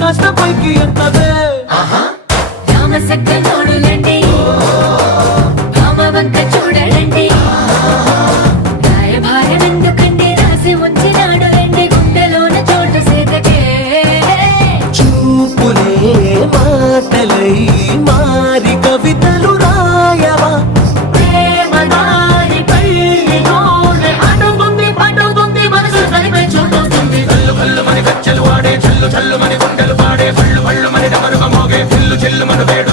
కాస్త పైకి ఎత్తవే రామసక్కనోడులండి రామవంక చూడలండి రాయభారం ఎందుకండి రాసి ఉంచినాడు రండి గుండెలోన చోటు సేతకే చూపులే మాటలై మారి కవితలు రాయవా ప్రేమదారి పల్లిలోనే అడుగుంది మనసు తనిపై చూడుతుంది కల్లు కల్లు మని గజ్జలు వాడే చల్లు చల్లు మని గుండెలు పాడే పళ్ళు పళ్ళు మని డమరుగ మోగే చిల్లు చిల్లు మన వేడు